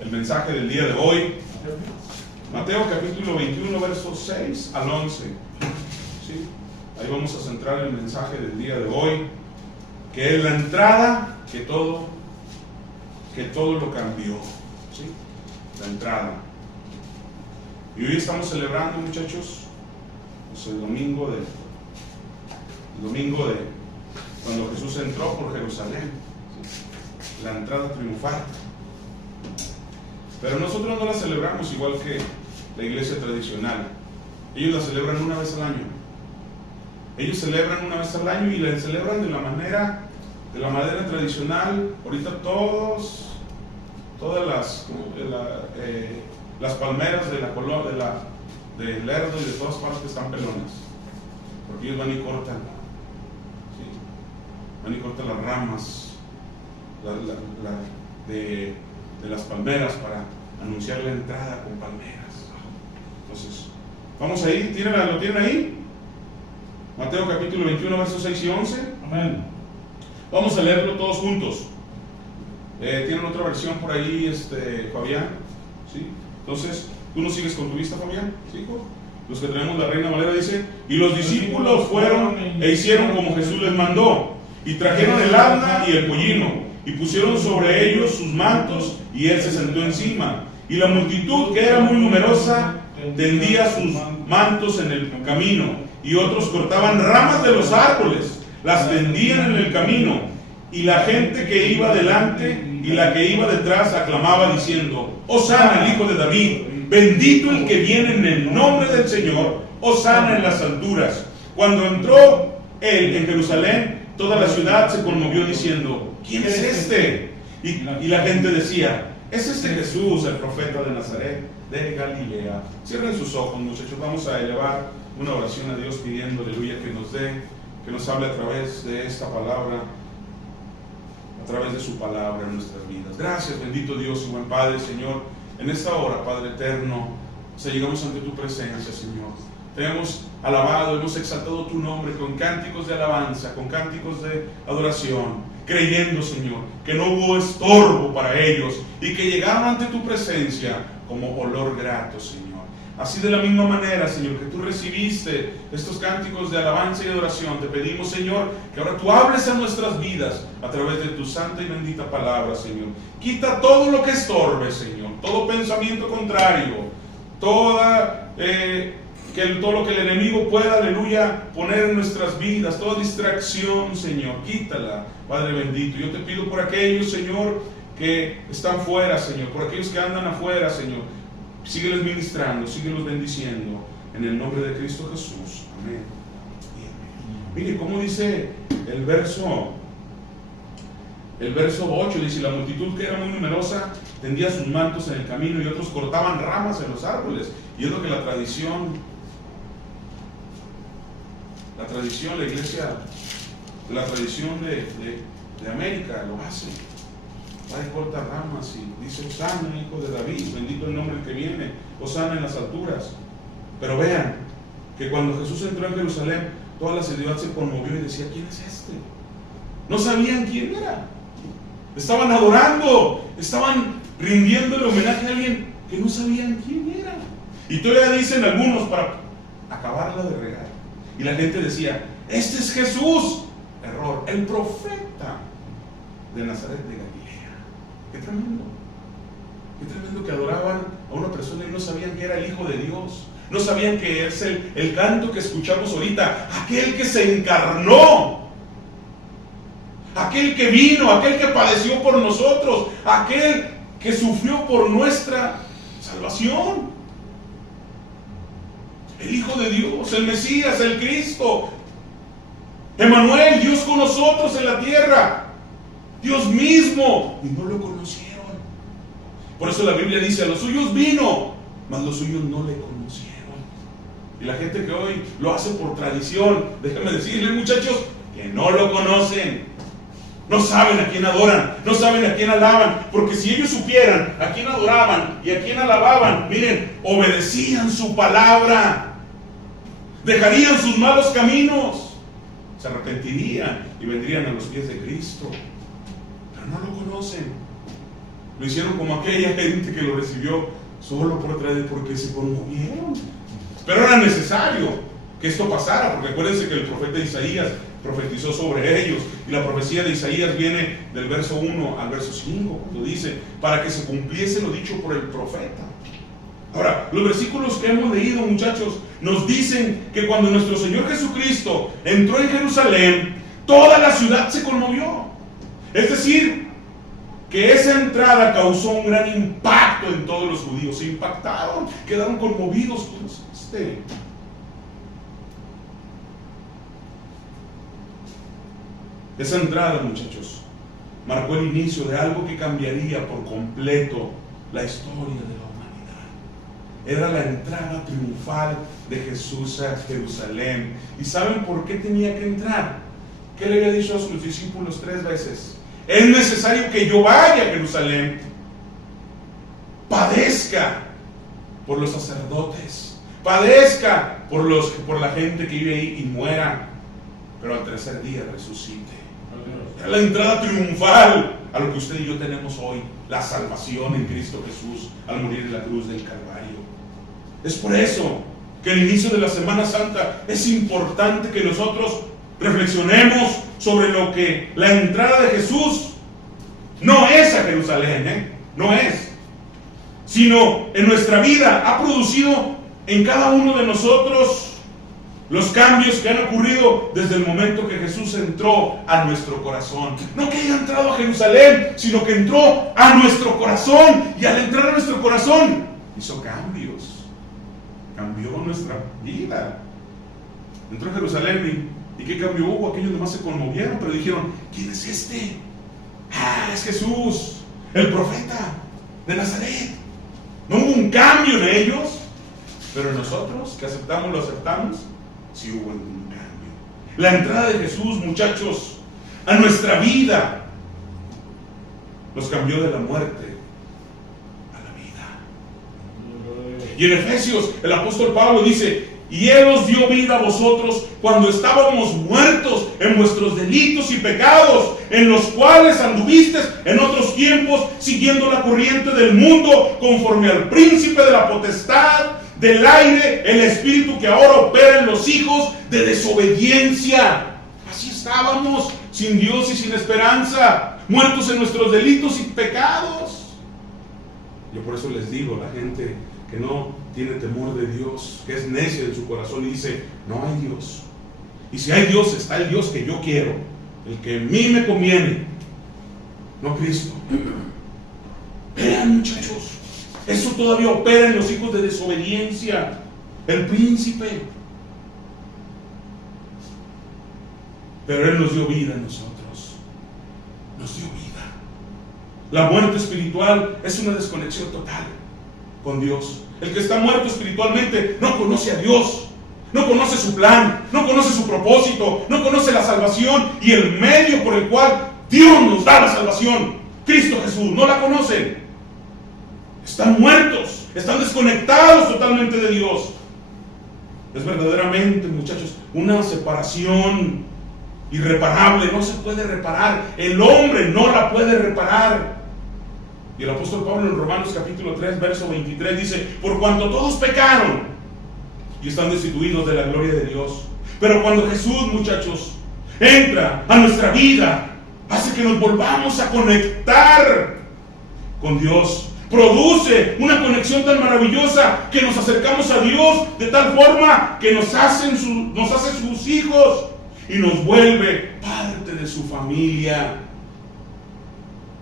El mensaje del día de hoy, Mateo capítulo 21, versos 6 al 11. ¿Sí? Ahí vamos a centrar el mensaje del día de hoy, que es la entrada que todo lo cambió. ¿Sí? La entrada. Y hoy estamos celebrando, muchachos, pues el domingo de cuando Jesús entró por Jerusalén, ¿sí? La entrada triunfal. Pero nosotros no la celebramos igual que la iglesia tradicional. Ellos la celebran una vez al año. Ellos celebran una vez al año y la celebran de la manera tradicional. Ahorita todas las palmeras del Lerdo y de todas partes están pelonas, porque ellos van y cortan, ¿sí? Van y cortan las ramas de las palmeras para anunciar la entrada con palmeras. Entonces, vamos a ir, ¿lo tienen ahí? Mateo capítulo 21, versos 6 y 11. Amén. Vamos a leerlo todos juntos. ¿Tienen otra versión por ahí, Fabián? ¿Sí? Entonces, ¿tú nos sigues con tu vista, Fabián? ¿Sí, hijo? Los que tenemos la Reina Valera dice: y los discípulos fueron e hicieron como Jesús les mandó, y trajeron el asna y el pollino, y pusieron sobre ellos sus mantos, y él se sentó encima. Y la multitud, que era muy numerosa, tendía sus mantos en el camino, y otros cortaban ramas de los árboles, las tendían en el camino, y la gente que iba delante y la que iba detrás aclamaba diciendo: Hosana, el hijo de David, bendito el que viene en el nombre del Señor, Hosana en las alturas. Cuando entró él en Jerusalén, toda la ciudad se conmovió diciendo: ¿quién es este? Y la gente decía: es este Jesús, el profeta de Nazaret, de Galilea. Cierren sus ojos, muchachos. Vamos a elevar una oración a Dios pidiendo, aleluya, que nos hable a través de esta palabra, a través de su palabra en nuestras vidas. Gracias, bendito Dios y buen Padre, Señor. En esta hora, Padre eterno, llegamos ante tu presencia, Señor. Te hemos alabado, hemos exaltado tu nombre con cánticos de alabanza, con cánticos de adoración, creyendo, Señor, que no hubo estorbo para ellos y que llegaron ante tu presencia como olor grato, Señor. Así de la misma manera, Señor, que tú recibiste estos cánticos de alabanza y adoración, te pedimos, Señor, que ahora tú hables a nuestras vidas a través de tu santa y bendita palabra, Señor. Quita todo lo que estorbe, Señor, todo pensamiento contrario, todo lo que el enemigo pueda, aleluya, poner en nuestras vidas, toda distracción, Señor, quítala, Padre bendito. Yo te pido por aquellos, Señor, que están fuera, Señor, por aquellos que andan afuera, Señor, sígueles ministrando, síguelos bendiciendo, en el nombre de Cristo Jesús. Amén. Mire cómo dice el verso 8, dice: la multitud, que era muy numerosa, tendía sus mantos en el camino, y otros cortaban ramas en los árboles. Y es lo que la tradición, la tradición de América lo hace. Va y corta ramas y dice: Hosana, hijo de David, bendito el nombre que viene, Hosana en las alturas. Pero vean que cuando Jesús entró en Jerusalén, toda la ciudad se conmovió y decía: ¿quién es este? No sabían quién era. Estaban adorando, estaban rindiéndole homenaje a alguien que no sabían quién era. Y todavía dicen algunos, para acabarla de regar, y la gente decía: este es Jesús. Error, el profeta de Nazaret de Galilea. Qué tremendo que adoraban a una persona y no sabían que era el Hijo de Dios. No sabían que es el canto que escuchamos ahorita, aquel que se encarnó, aquel que vino, aquel que padeció por nosotros, aquel que sufrió por nuestra salvación. El Hijo de Dios, el Mesías, el Cristo, Emmanuel, Dios con nosotros en la tierra, Dios mismo, y no lo conocieron. Por eso la Biblia dice: a los suyos vino, mas los suyos no le conocieron. Y la gente que hoy lo hace por tradición, déjenme decirles, muchachos, que no lo conocen. No saben a quién adoran, no saben a quién alaban, porque si ellos supieran a quién adoraban y a quién alababan, miren, obedecían su palabra, dejarían sus malos caminos, se arrepentirían y vendrían a los pies de Cristo. Pero no lo conocen. Lo hicieron como aquella gente que lo recibió solo por traer, porque se conmovieron. Pero era necesario que esto pasara, porque acuérdense que el profeta Isaías profetizó sobre ellos, y la profecía de Isaías viene del verso 1 al verso 5, cuando dice, para que se cumpliese lo dicho por el profeta. Ahora, los versículos que hemos leído, muchachos, nos dicen que cuando nuestro Señor Jesucristo entró en Jerusalén, toda la ciudad se conmovió. Es decir, que esa entrada causó un gran impacto en todos los judíos. Se impactaron, quedaron conmovidos. ¿Quién es este? Esa entrada, muchachos, marcó el inicio de algo que cambiaría por completo la historia de la humanidad. Era la entrada triunfal de Jesús a Jerusalén. ¿Y saben por qué tenía que entrar? ¿Qué le había dicho a sus discípulos 3 veces? Es necesario que yo vaya a Jerusalén, padezca por los sacerdotes, padezca por la gente que vive ahí y muera, pero al tercer día resucite. Es la entrada triunfal a lo que usted y yo tenemos hoy, la salvación en Cristo Jesús al morir en la cruz del Calvario. Es por eso que el inicio de la Semana Santa es importante que nosotros reflexionemos sobre lo que la entrada de Jesús no es a Jerusalén, no es, sino en nuestra vida ha producido en cada uno de nosotros los cambios que han ocurrido desde el momento que Jesús entró a nuestro corazón. No que haya entrado a Jerusalén, sino que entró a nuestro corazón, y al entrar a nuestro corazón hizo cambios, cambió nuestra vida. Entró a Jerusalén ¿y qué cambio hubo? Aquellos demás se conmovieron, pero dijeron, ¿quién es este? Ah, es Jesús, el profeta de Nazaret. No hubo un cambio en ellos, pero nosotros que aceptamos, lo aceptamos, sí hubo un cambio. La entrada de Jesús, muchachos, a nuestra vida nos cambió de la muerte a la vida. Y en Efesios el apóstol Pablo dice, y Él os dio vida a vosotros cuando estábamos muertos en vuestros delitos y pecados, en los cuales anduvisteis en otros tiempos, siguiendo la corriente del mundo, conforme al príncipe de la potestad del aire, el espíritu que ahora opera en los hijos de desobediencia. Así estábamos, sin Dios y sin esperanza, muertos en nuestros delitos y pecados. Yo por eso les digo, la gente que no tiene temor de Dios, que es necia en su corazón y dice, no hay Dios. Y si hay Dios, está el Dios que yo quiero, el que a mí me conviene, no Cristo. Vean, muchachos, eso todavía opera en los hijos de desobediencia. El príncipe. Pero Él nos dio vida a nosotros. Nos dio vida. La muerte espiritual es una desconexión total con Dios. El que está muerto espiritualmente no conoce a Dios, no conoce su plan, no conoce su propósito, no conoce la salvación y el medio por el cual Dios nos da la salvación, Cristo Jesús. No la conocen. Están muertos, están desconectados totalmente de Dios. Es verdaderamente, muchachos, una separación irreparable. No se puede reparar. El hombre no la puede reparar. Y el apóstol Pablo en Romanos capítulo 3, verso 23 dice, por cuanto todos pecaron y están destituidos de la gloria de Dios. Pero cuando Jesús, muchachos, entra a nuestra vida, hace que nos volvamos a conectar con Dios. Produce una conexión tan maravillosa que nos acercamos a Dios de tal forma que nos hace sus hijos y nos vuelve parte de su familia.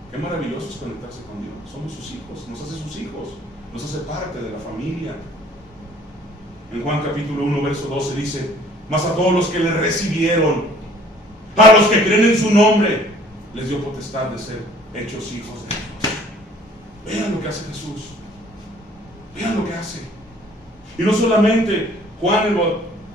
Qué maravilloso es conectarse con Dios. Somos sus hijos, nos hace sus hijos, nos hace parte de la familia. En Juan capítulo 1, verso 12 dice, mas a todos los que le recibieron, a los que creen en su nombre, les dio potestad de ser hechos hijos de Dios. Vean lo que hace Jesús. Vean lo que hace. Y no solamente Juan,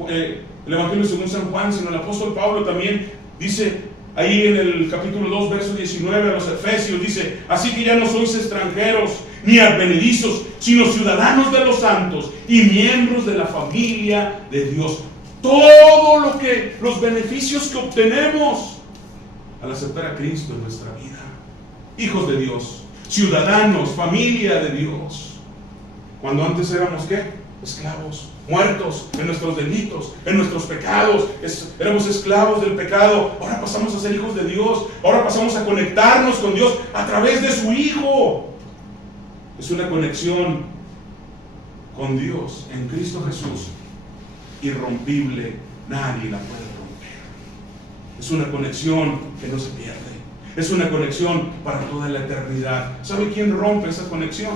el Evangelio según San Juan, sino el apóstol Pablo también dice ahí en el capítulo 2, verso 19 a los Efesios, dice, así que ya no sois extranjeros ni advenedizos, sino ciudadanos de los santos y miembros de la familia de Dios. Todo los beneficios que obtenemos al aceptar a Cristo en nuestra vida. Hijos de Dios. ciudadanos, familia de Dios. Cuando antes éramos ¿qué? Esclavos, muertos en nuestros delitos, en nuestros pecados. Éramos esclavos del pecado. Ahora pasamos a ser hijos de Dios. Ahora pasamos a conectarnos con Dios a través de su Hijo. Es una conexión con Dios en Cristo Jesús, irrompible. Nadie la puede romper. Es una conexión que no se pierde. Es una conexión para toda la eternidad. ¿Sabe quién rompe esa conexión?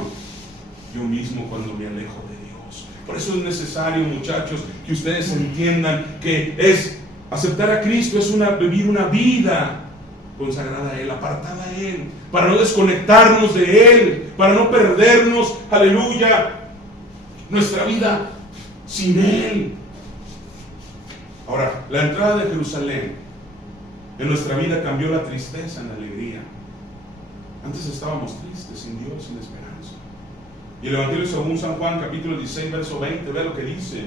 Yo mismo, cuando me alejo de Dios. Por eso es necesario, muchachos, que ustedes entiendan que es aceptar a Cristo, es vivir una vida consagrada a Él, apartada a Él, para no desconectarnos de Él, para no perdernos, aleluya, nuestra vida sin Él. Ahora, la entrada de Jerusalén en nuestra vida cambió la tristeza en la alegría. Antes estábamos tristes, sin Dios, sin esperanza. Y el Evangelio según San Juan, capítulo 16, verso 20, ve lo que dice: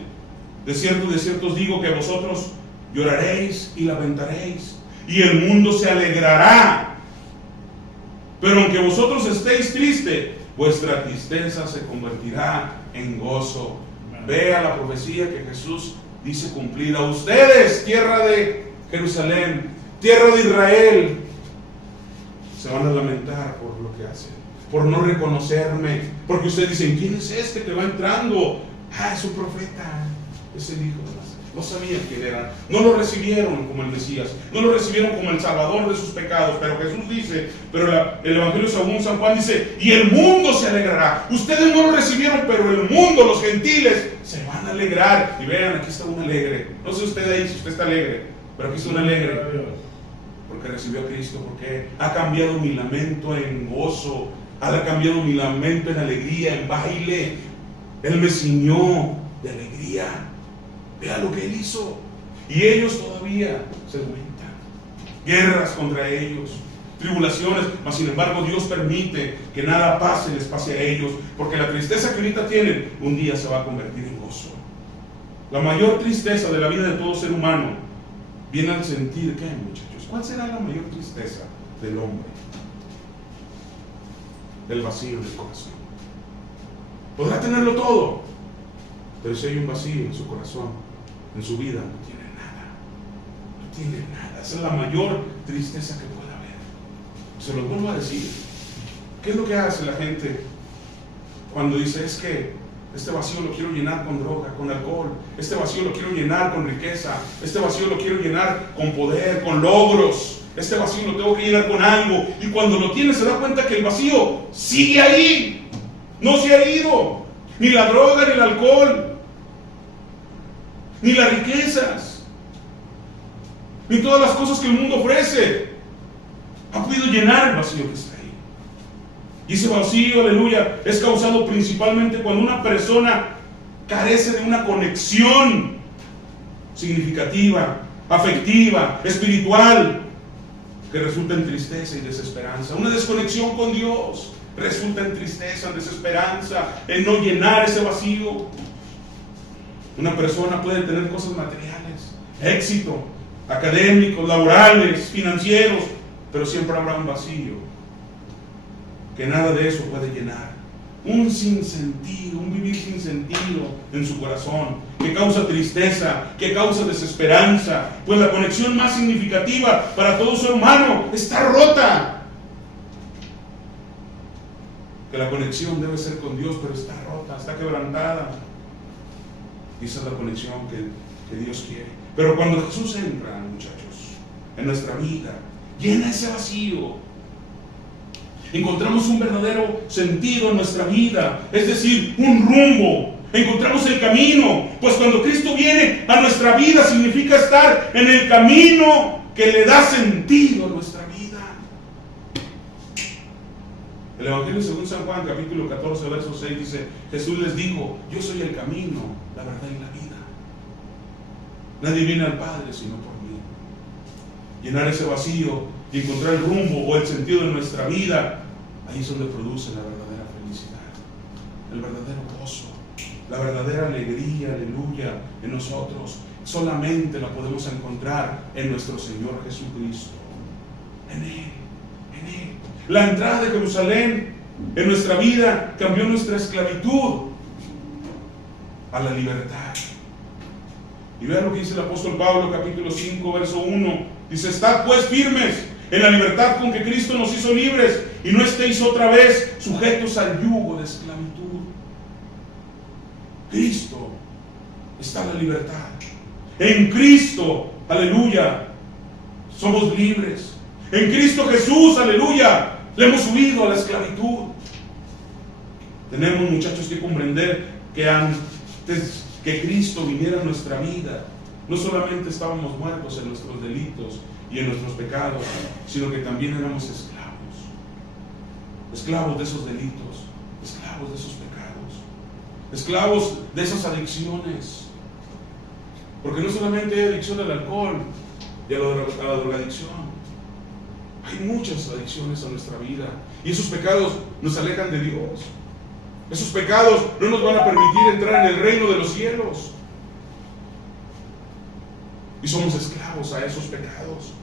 de cierto os digo que vosotros lloraréis y lamentaréis, y el mundo se alegrará. Pero aunque vosotros estéis tristes, vuestra tristeza se convertirá en gozo. Vea la profecía que Jesús dice cumplir. A ustedes, tierra de Jerusalén, tierra de Israel, se van a lamentar por lo que hacen, por no reconocerme, porque ustedes dicen: ¿quién es este que va entrando? Es un profeta, es el Hijo de Dios. No sabían quién era, no lo recibieron como el Mesías, no lo recibieron como el Salvador de sus pecados. Pero Jesús dice, el Evangelio según San Juan dice: y el mundo se alegrará. Ustedes no lo recibieron, pero el mundo, los gentiles, se van a alegrar. Y vean, aquí está un alegre. No sé usted ahí si usted está alegre, pero aquí está un alegre, porque recibió a Cristo, porque ha cambiado mi lamento en gozo, ha cambiado mi lamento en alegría, en baile. Él me ciñó de alegría. Vea lo que Él hizo. Y ellos todavía se lamentan. Guerras contra ellos, tribulaciones, mas sin embargo Dios permite que nada les pase a ellos, porque la tristeza que ahorita tienen, un día se va a convertir en gozo. La mayor tristeza de la vida de todo ser humano viene al sentir, ¿qué, muchachos? ¿Cuál será la mayor tristeza del hombre? El vacío del corazón. Podrá tenerlo todo, pero si hay un vacío en su corazón, en su vida, no tiene nada. No tiene nada. Esa es la mayor tristeza que pueda haber. Se los vuelvo a decir. ¿Qué es lo que hace la gente cuando dice: es que este vacío lo quiero llenar con droga, con alcohol, este vacío lo quiero llenar con riqueza, este vacío lo quiero llenar con poder, con logros, este vacío lo tengo que llenar con algo? Y cuando lo tiene se da cuenta que el vacío sigue ahí, no se ha ido. Ni la droga, ni el alcohol, ni las riquezas, ni todas las cosas que el mundo ofrece ha podido llenar el vacío que está ahí. Y ese vacío, aleluya, es causado principalmente cuando una persona carece de una conexión significativa, afectiva, espiritual, que resulta en tristeza y desesperanza. Una desconexión con Dios resulta en tristeza, en desesperanza, en no llenar ese vacío. Una persona puede tener cosas materiales, éxito, académicos, laborales, financieros, pero siempre habrá un vacío que nada de eso puede llenar. Un sinsentido, un vivir sin sentido en su corazón, que causa tristeza, que causa desesperanza, pues la conexión más significativa para todo ser humano está rota. Que la conexión debe ser con Dios, pero está rota, está quebrantada. Y esa es la conexión que Dios quiere. Pero cuando Jesús entra, muchachos, en nuestra vida, llena ese vacío. Encontramos un verdadero sentido en nuestra vida, es decir, un rumbo. Encontramos el camino, pues cuando Cristo viene a nuestra vida significa estar en el camino que le da sentido a nuestra vida. El Evangelio según San Juan, capítulo 14, verso 6 dice: Jesús les dijo: yo soy el camino, la verdad y la vida. Nadie viene al Padre sino por mí. Llenar ese vacío y encontrar el rumbo o el sentido de nuestra vida, ahí es donde produce la verdadera felicidad, el verdadero gozo, la verdadera alegría, aleluya, en nosotros. Solamente la podemos encontrar en nuestro Señor Jesucristo, en Él, en Él. La entrada de Jerusalén en nuestra vida, cambió nuestra esclavitud a la libertad. Y vean lo que dice el apóstol Pablo, capítulo 5, verso 1. Dice: estad pues firmes en la libertad con que Cristo nos hizo libres, y no estéis otra vez sujetos al yugo de esclavitud. Cristo está la libertad. En Cristo, aleluya, somos libres. En Cristo Jesús, aleluya, le hemos huido a la esclavitud. Tenemos, muchachos, que comprender que antes que Cristo viniera a nuestra vida, no solamente estábamos muertos en nuestros delitos y en nuestros pecados, sino que también éramos esclavos. Esclavos de esos delitos, esclavos de esos pecados, esclavos de esas adicciones. Porque no solamente hay adicción al alcohol y a la drogadicción. Hay muchas adicciones a nuestra vida, y esos pecados nos alejan de Dios. Esos pecados no nos van a permitir entrar en el reino de los cielos. Y somos esclavos a esos pecados.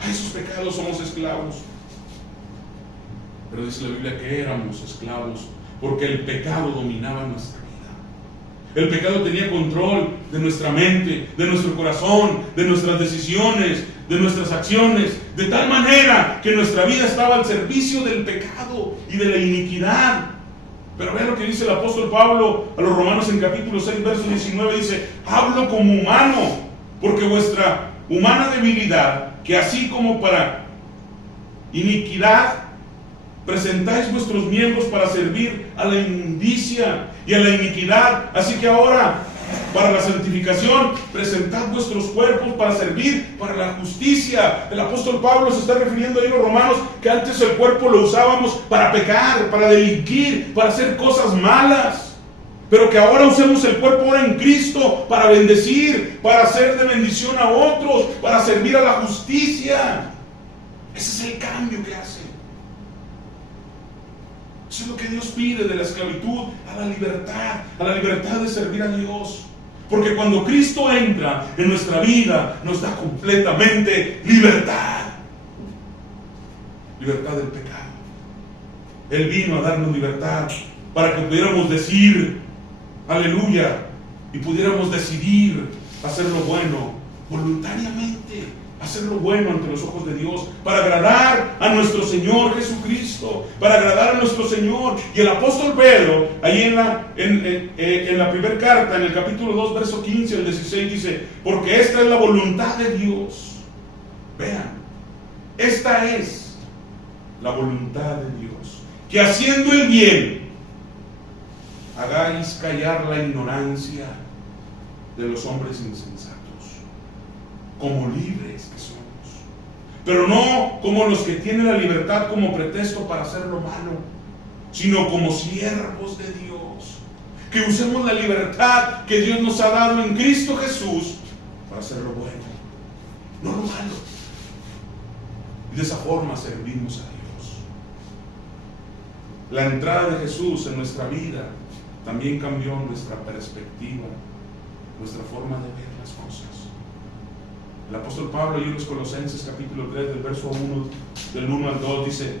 A esos pecados somos esclavos. Pero dice la Biblia que éramos esclavos porque el pecado dominaba nuestra vida. El pecado tenía control de nuestra mente, de nuestro corazón, de nuestras decisiones, de nuestras acciones, de tal manera que nuestra vida estaba al servicio del pecado y de la iniquidad. Pero vean lo que dice el apóstol Pablo a los Romanos en capítulo 6, verso 19, dice: hablo como humano, porque vuestra humana debilidad, que así como para iniquidad presentáis vuestros miembros para servir a la inmundicia y a la iniquidad, así que ahora para la santificación presentad vuestros cuerpos para servir para la justicia. El apóstol Pablo se está refiriendo ahí a los romanos que antes el cuerpo lo usábamos para pecar, para delinquir, para hacer cosas malas, pero que ahora usemos el cuerpo ahora en Cristo para bendecir, para ser de bendición a otros, para servir a la justicia. Ese es el cambio que hace. Eso es lo que Dios pide, de la esclavitud a la libertad de servir a Dios. Porque cuando Cristo entra en nuestra vida, nos da completamente libertad. Libertad del pecado. Él vino a darnos libertad para que pudiéramos decir aleluya y pudiéramos decidir hacer lo bueno voluntariamente. Hacer lo bueno ante los ojos de Dios, para agradar a nuestro Señor Jesucristo, para agradar a nuestro Señor. Y el apóstol Pedro, ahí en la primera carta, en el capítulo 2, verso 15 al 16, dice: porque esta es la voluntad de Dios. Vean, esta es la voluntad de Dios, que haciendo el bien hagáis callar la ignorancia de los hombres insensatos, como libres que somos, pero no como los que tienen la libertad como pretexto para hacer lo malo, sino como siervos de Dios, que usemos la libertad que Dios nos ha dado en Cristo Jesús para hacer lo bueno, no lo malo. Y de esa forma servimos a Dios. La entrada de Jesús en nuestra vida también cambió nuestra perspectiva, nuestra forma de ver las cosas. El apóstol Pablo, y en los Colosenses capítulo 3, del 1 al 2, dice: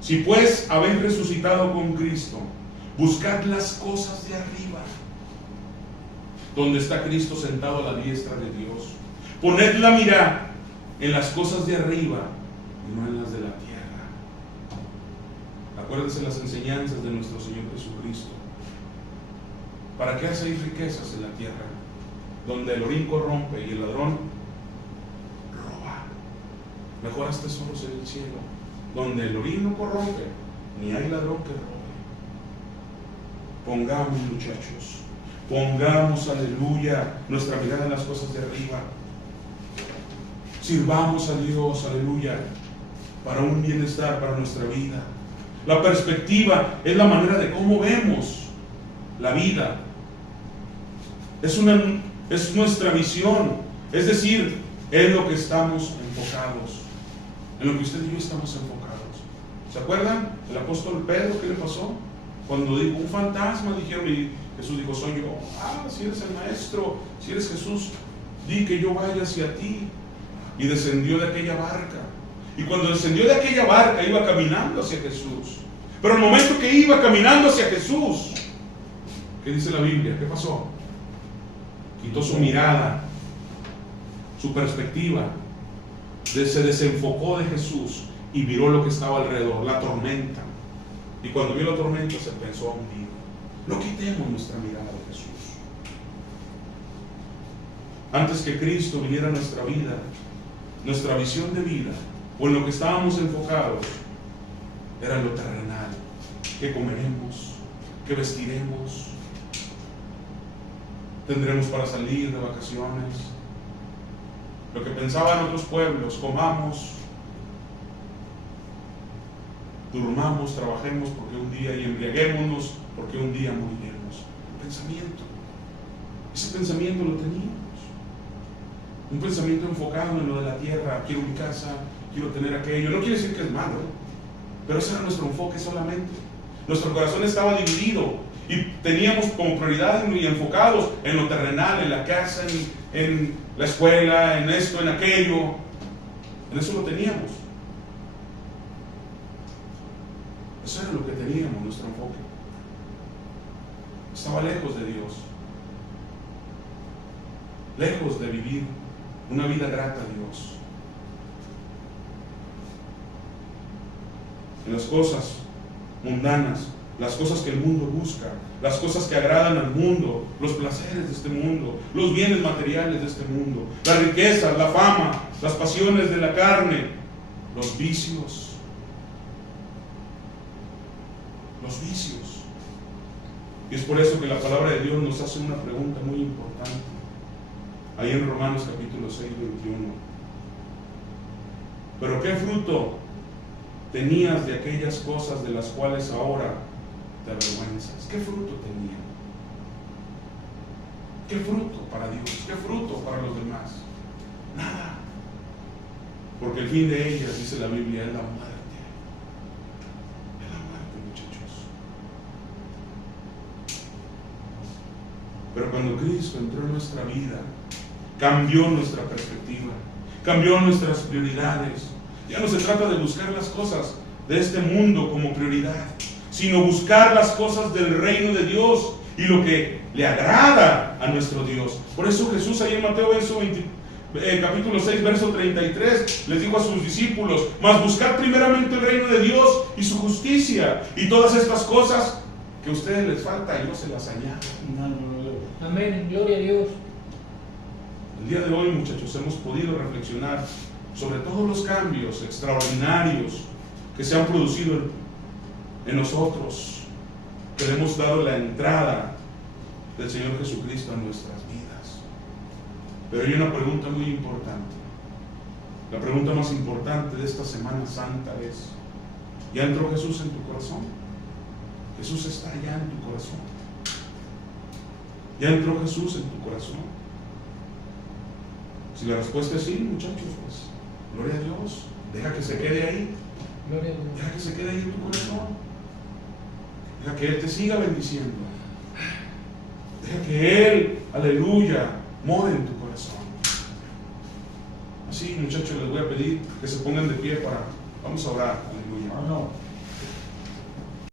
si pues habéis resucitado con Cristo, buscad las cosas de arriba, donde está Cristo sentado a la diestra de Dios. Poned la mirada en las cosas de arriba y no en las de la tierra. Acuérdense las enseñanzas de nuestro Señor Jesucristo. ¿Para qué hacéis riquezas en la tierra, donde el orín corrompe y el ladrón roba? Mejores tesoros en el cielo, donde el orín no corrompe, ni hay ladrón que robe. Pongamos, muchachos, pongamos, aleluya, nuestra mirada en las cosas de arriba. Sirvamos a Dios, aleluya, para un bienestar para nuestra vida. La perspectiva es la manera de cómo vemos la vida. Es nuestra visión, es decir, es lo que estamos enfocados, en lo que usted y yo estamos enfocados. ¿Se acuerdan? El apóstol Pedro, ¿qué le pasó? Cuando dijo un fantasma, dijeron, y Jesús dijo: soy yo. Si eres el maestro, si eres Jesús, di que yo vaya hacia ti. Y descendió de aquella barca. Y cuando descendió de aquella barca iba caminando hacia Jesús. Pero al momento que iba caminando hacia Jesús, ¿qué dice la Biblia? ¿Qué pasó? Quitó su mirada, su perspectiva, se desenfocó de Jesús y miró lo que estaba alrededor, la tormenta. Y cuando vio la tormenta se pensó a hundir. No quitemos nuestra mirada de Jesús. Antes que Cristo viniera a nuestra vida, nuestra visión de vida, o en lo que estábamos enfocados, era lo terrenal. ¿Qué comeremos? ¿Qué vestiremos? ¿Tendremos para salir de vacaciones? Lo que pensaban otros pueblos: comamos, durmamos, trabajemos porque un día, y embriaguémonos porque un día moriremos. Pensamiento. Ese pensamiento lo teníamos. Un pensamiento enfocado en lo de la tierra. Quiero mi casa, quiero tener aquello. No quiere decir que es malo, pero ese era nuestro enfoque solamente. Nuestro corazón estaba dividido y teníamos como prioridad y enfocados en lo terrenal, en la casa, en la escuela, en esto, en aquello. En eso lo teníamos. Eso era lo que teníamos, nuestro enfoque. Estaba lejos de Dios, lejos de vivir una vida grata a Dios. En las cosas mundanas, las cosas que el mundo busca, las cosas que agradan al mundo, los placeres de este mundo, los bienes materiales de este mundo, las riquezas, la fama, las pasiones de la carne, los vicios. Los vicios. Y es por eso que la palabra de Dios nos hace una pregunta muy importante. Ahí en Romanos capítulo 6, 21. Pero ¿qué fruto tenías de aquellas cosas de las cuales ahora te avergüenzas? ¿Qué fruto tenías? ¿Qué fruto para Dios? ¿Qué fruto para los demás? Nada. Porque el fin de ellas, dice la Biblia, es la muerte. Es la muerte, muchachos. Pero cuando Cristo entró en nuestra vida, cambió nuestra perspectiva, cambió nuestras prioridades. Ya no se trata de buscar las cosas de este mundo como prioridad, sino buscar las cosas del reino de Dios y lo que le agrada a nuestro Dios. Por eso Jesús ahí en Mateo capítulo 6, verso 33, les dijo a sus discípulos: mas buscad primeramente el reino de Dios y su justicia, y todas estas cosas que a ustedes les falta, y no se las añada. Amén, gloria a Dios. El día de hoy, muchachos, hemos podido reflexionar sobre todos los cambios extraordinarios que se han producido en nosotros, que le hemos dado la entrada del Señor Jesucristo a nuestras vidas. Pero hay una pregunta muy importante. La pregunta más importante de esta Semana Santa es: ¿ya entró Jesús en tu corazón? Jesús está allá en tu corazón. ¿Ya entró Jesús en tu corazón? Si la respuesta es sí, muchachos, pues gloria a Dios. Deja que se quede ahí. Gloria a Dios. Deja que se quede ahí en tu corazón. Deja que Él te siga bendiciendo. Deja que Él, aleluya, more en tu corazón. Así, muchachos, les voy a pedir que se pongan de pie vamos a orar, aleluya.